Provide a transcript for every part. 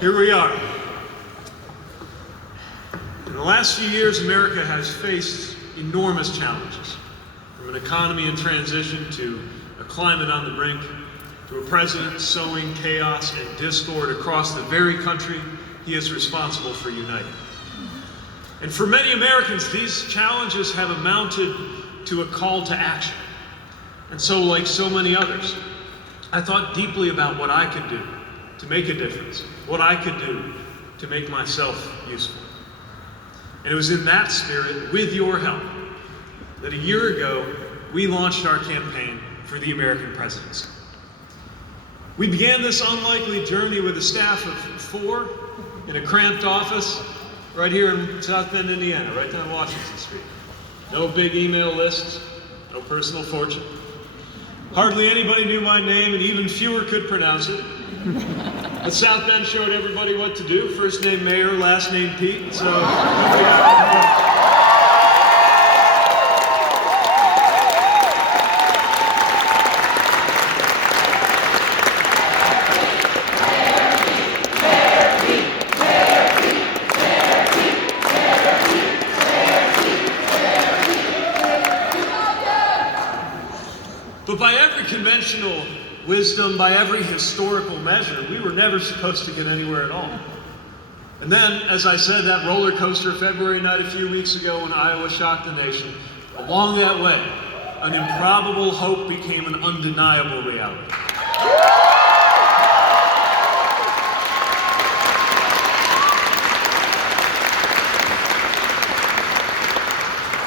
Here we are. In the last few years, America has faced enormous challenges, from an economy in transition to a climate on the brink, to a president sowing chaos and discord across the very country he is responsible for uniting. And for many Americans, these challenges have amounted to a call to action. And so, like so many others, I thought deeply about what I could do to make a difference, what I could do to make myself useful. And it was in that spirit, with your help, that a year ago, we launched our campaign for the American presidency. We began this unlikely journey with a staff of 4 in a cramped office right here in South Bend, Indiana, right down Washington Street. No big email lists, no personal fortune. Hardly anybody knew my name, and even fewer could pronounce it. But South Bend showed everybody what to do. First name Mayor, last name Pete. So but by every conventional wisdom, by every historical measure, we were never supposed to get anywhere at all. And then, as I said, that roller coaster February night a few weeks ago when Iowa shocked the nation, along that way, an improbable hope became an undeniable reality.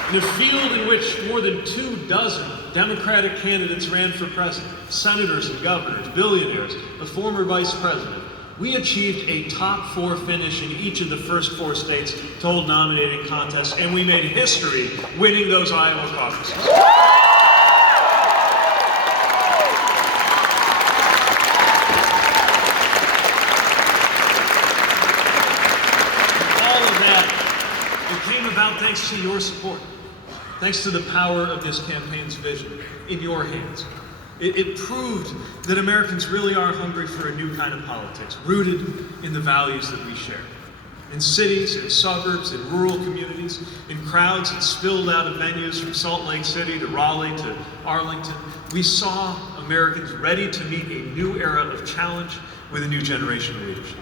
In a field in which more than 24 Democratic candidates ran for president, senators and governors, billionaires, a former vice president, we achieved a top 4 finish in each of the first 4 states to hold nominating contests, and we made history winning those Iowa caucuses. All of that, it came about thanks to your support. Thanks to the power of this campaign's vision in your hands. It proved that Americans really are hungry for a new kind of politics, rooted in the values that we share. In cities, in suburbs, in rural communities, in crowds that spilled out of venues from Salt Lake City to Raleigh to Arlington, we saw Americans ready to meet a new era of challenge with a new generation of leadership.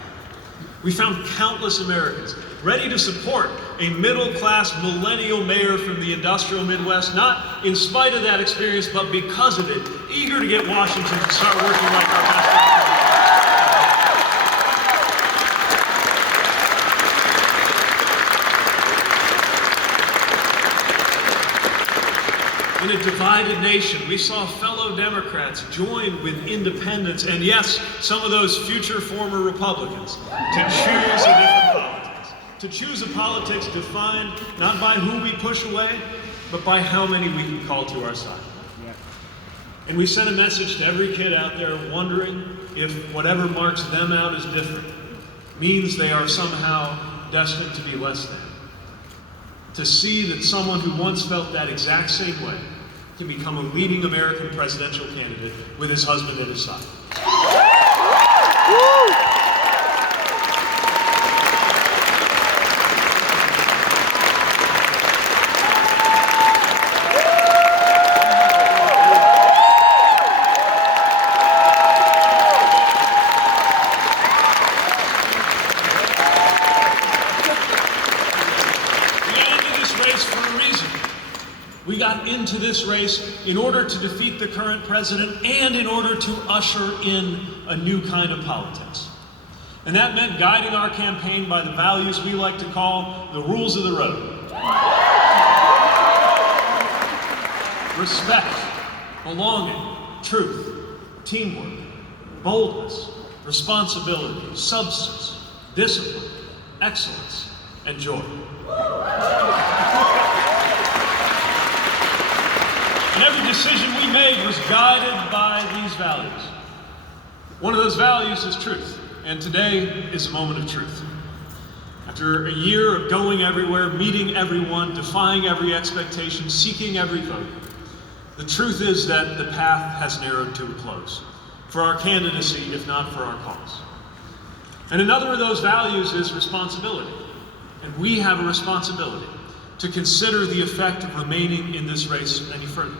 We found countless Americans ready to support a middle-class millennial mayor from the industrial Midwest, not in spite of that experience, but because of it, eager to get Washington to start working like our best friends. In a divided nation, we saw fellow Democrats join with independents, and yes, some of those future former Republicans, to choose a different politics. To choose a politics defined not by who we push away, but by how many we can call to our side. And we sent a message to every kid out there wondering if whatever marks them out as different means they are somehow destined to be less than. To see that someone who once felt that exact same way can become a leading American presidential candidate with his husband at his side. We got into this race in order to defeat the current president and in order to usher in a new kind of politics. And that meant guiding our campaign by the values we like to call the rules of the road. Respect, belonging, truth, teamwork, boldness, responsibility, substance, discipline, excellence, and joy. And every decision we made was guided by these values. One of those values is truth, and today is a moment of truth. After a year of going everywhere, meeting everyone, defying every expectation, seeking every vote, the truth is that the path has narrowed to a close for our candidacy, if not for our cause. And another of those values is responsibility. And we have a responsibility to consider the effect of remaining in this race any further.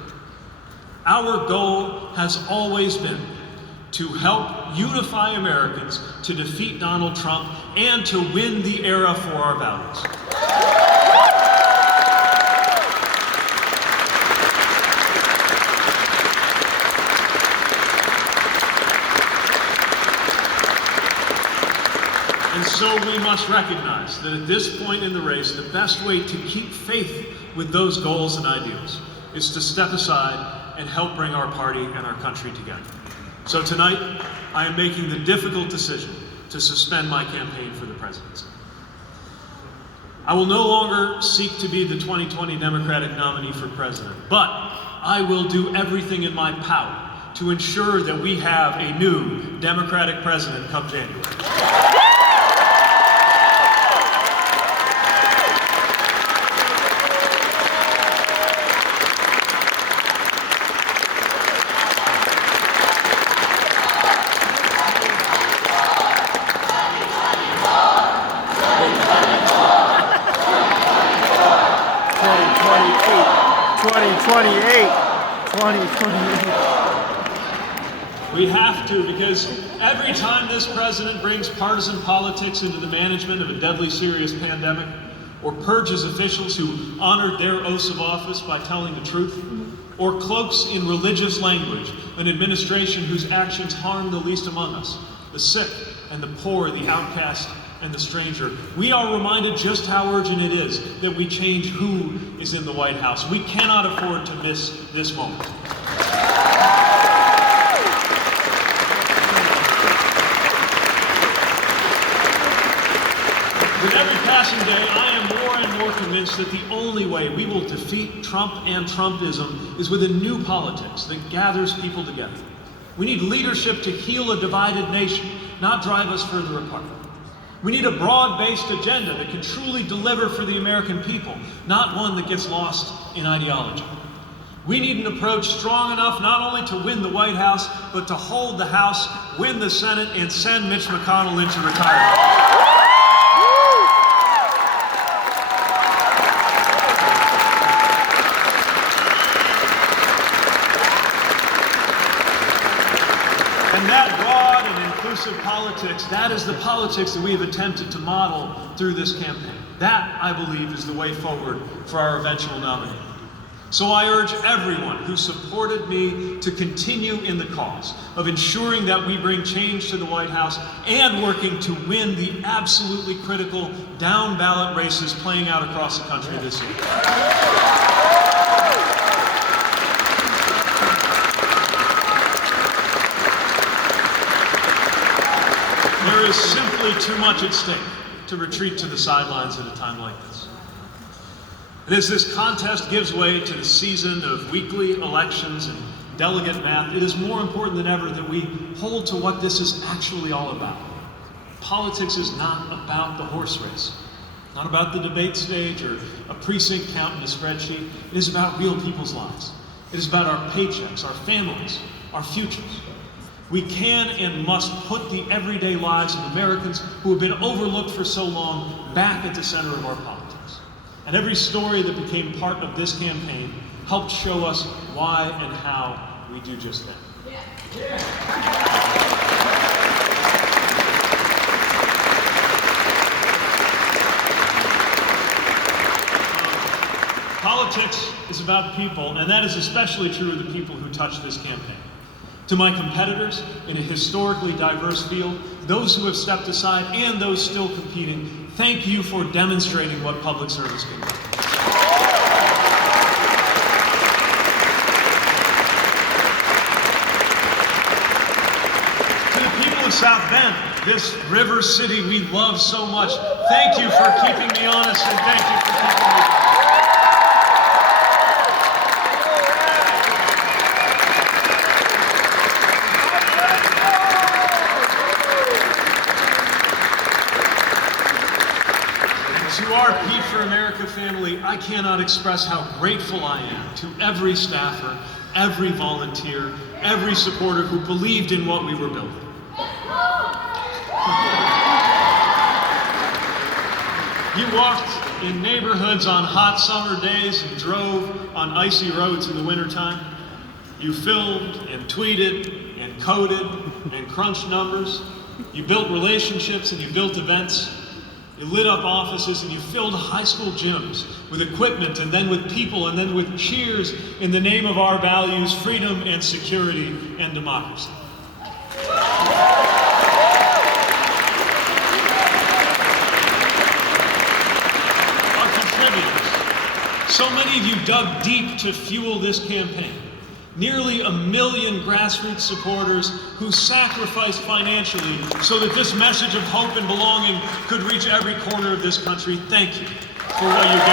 Our goal has always been to help unify Americans to defeat Donald Trump and to win the era for our values. And so we must recognize that at this point in the race, the best way to keep faith with those goals and ideals is to step aside and help bring our party and our country together. So tonight, I am making the difficult decision to suspend my campaign for the presidency. I will no longer seek to be the 2020 Democratic nominee for president, but I will do everything in my power to ensure that we have a new Democratic president come January. We have to, because every time this president brings partisan politics into the management of a deadly serious pandemic, or purges officials who honored their oaths of office by telling the truth, or cloaks in religious language an administration whose actions harm the least among us, the sick and the poor, the outcast and the stranger, we are reminded just how urgent it is that we change who is in the White House. We cannot afford to miss this moment. With every passing day, I am more and more convinced that the only way we will defeat Trump and Trumpism is with a new politics that gathers people together. We need leadership to heal a divided nation, not drive us further apart. We need a broad-based agenda that can truly deliver for the American people, not one that gets lost in ideology. We need an approach strong enough not only to win the White House, but to hold the House, win the Senate, and send Mitch McConnell into retirement. And that broad and inclusive politics, that is the politics that we have attempted to model through this campaign. That, I believe, is the way forward for our eventual nominee. So I urge everyone who supported me to continue in the cause of ensuring that we bring change to the White House and working to win the absolutely critical down-ballot races playing out across the country this year. There is simply too much at stake to retreat to the sidelines at a time like this. And as this contest gives way to the season of weekly elections and delegate math, it is more important than ever that we hold to what this is actually all about. Politics is not about the horse race, not about the debate stage or a precinct count in a spreadsheet. It is about real people's lives. It is about our paychecks, our families, our futures. We can and must put the everyday lives of Americans who have been overlooked for so long back at the center of our politics. And every story that became part of this campaign helped show us why and how we do just that. Politics is about people, and that is especially true of the people who touch this campaign. To my competitors in a historically diverse field, those who have stepped aside and those still competing, thank you for demonstrating what public service can do. To the people of South Bend, this river city we love so much, thank you for keeping me honest and thank you for keeping me. To our Pete for America family, I cannot express how grateful I am to every staffer, every volunteer, every supporter who believed in what we were building. You walked in neighborhoods on hot summer days and drove on icy roads in the wintertime. You filmed and tweeted and coded and crunched numbers. You built relationships and you built events. You lit up offices and you filled high school gyms with equipment and then with people and then with cheers in the name of our values, freedom and security and democracy. So many of you dug deep to fuel this campaign. Nearly 1 million grassroots supporters who sacrificed financially so that this message of hope and belonging could reach every corner of this country. Thank you for what you gave.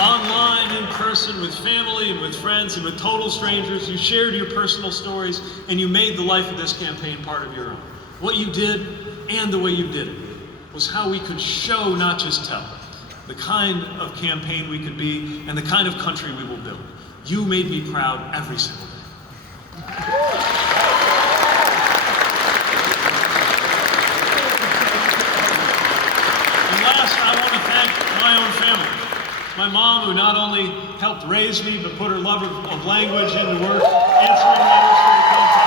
Online, in person, with family and with friends and with total strangers, you shared your personal stories and you made the life of this campaign part of your own. What you did and the way you did it was how we could show, not just tell, the kind of campaign we could be and the kind of country we will build. You made me proud every single day. And last, I want to thank my own family. My mom, who not only helped raise me, but put her love of language into work, answering letters for the campaign.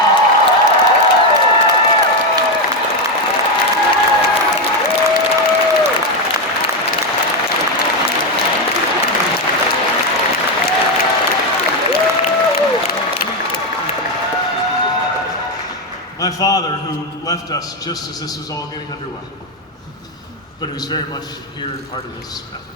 My father, who left us just as this was all getting underway, but who's very much here and part of this effort.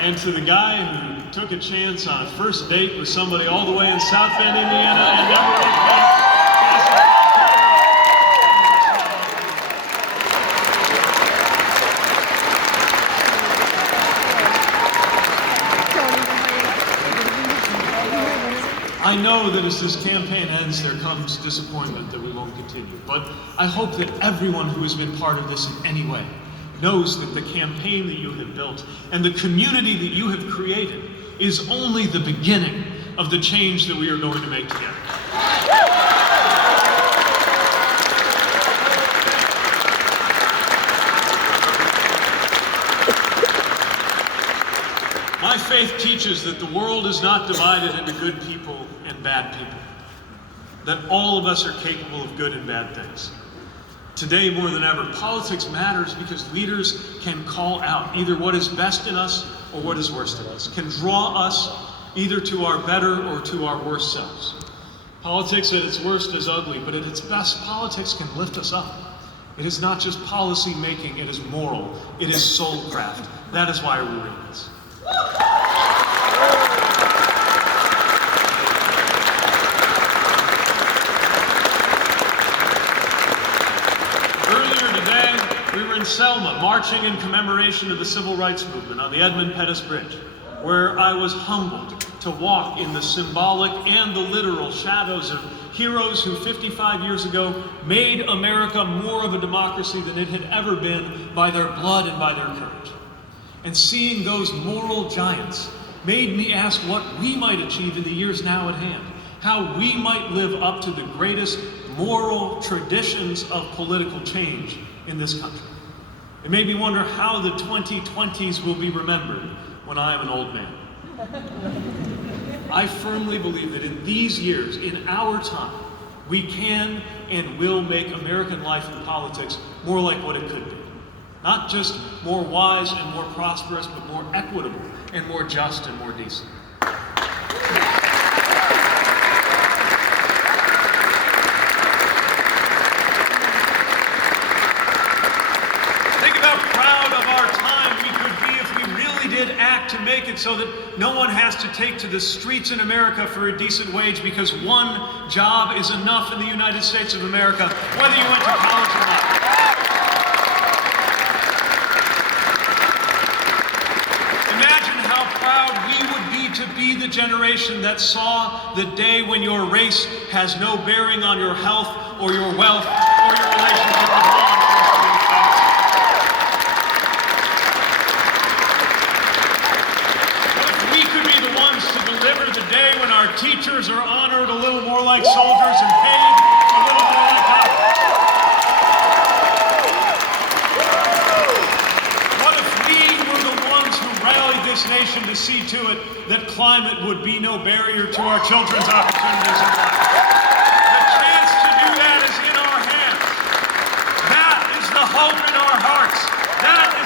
And to the guy who took a chance on a first date with somebody all the way in South Bend, Indiana, and never looked back. I know that as this campaign ends, there comes disappointment that we won't continue. But I hope that everyone who has been part of this in any way knows that the campaign that you have built and the community that you have created is only the beginning of the change that we are going to make together. My faith teaches that the world is not divided into good people and bad people, that all of us are capable of good and bad things. Today, more than ever, politics matters because leaders can call out either what is best in us or what is worst in us, can draw us either to our better or to our worst selves. Politics at its worst is ugly, but at its best, politics can lift us up. It is not just policy making, it is moral, it is soulcraft. That is why we're in this. We were in Selma, marching in commemoration of the Civil Rights Movement on the Edmund Pettus Bridge, where I was humbled to walk in the symbolic and the literal shadows of heroes who 55 years ago made America more of a democracy than it had ever been by their blood and by their courage. And seeing those moral giants made me ask what we might achieve in the years now at hand, how we might live up to the greatest moral traditions of political change in this country. It made me wonder how the 2020s will be remembered when I am an old man. I firmly believe that in these years, in our time, we can and will make American life and politics more like what it could be. Not just more wise and more prosperous, but more equitable and more just and more decent. Act to make it so that no one has to take to the streets in America for a decent wage because one job is enough in the United States of America, whether you went to college or not. Imagine how proud we would be to be the generation that saw the day when your race has no bearing on your health or your wealth or relationship with law enforcement and policy. What if we could be the ones to deliver the day when our teachers are honored a little more like soldiers and paid a little more like others? What if we were the ones who rallied this nation to see to it that climate would be no barrier to our children's opportunities in life? The chance to do that is in our hands. That is the hope in our hearts. That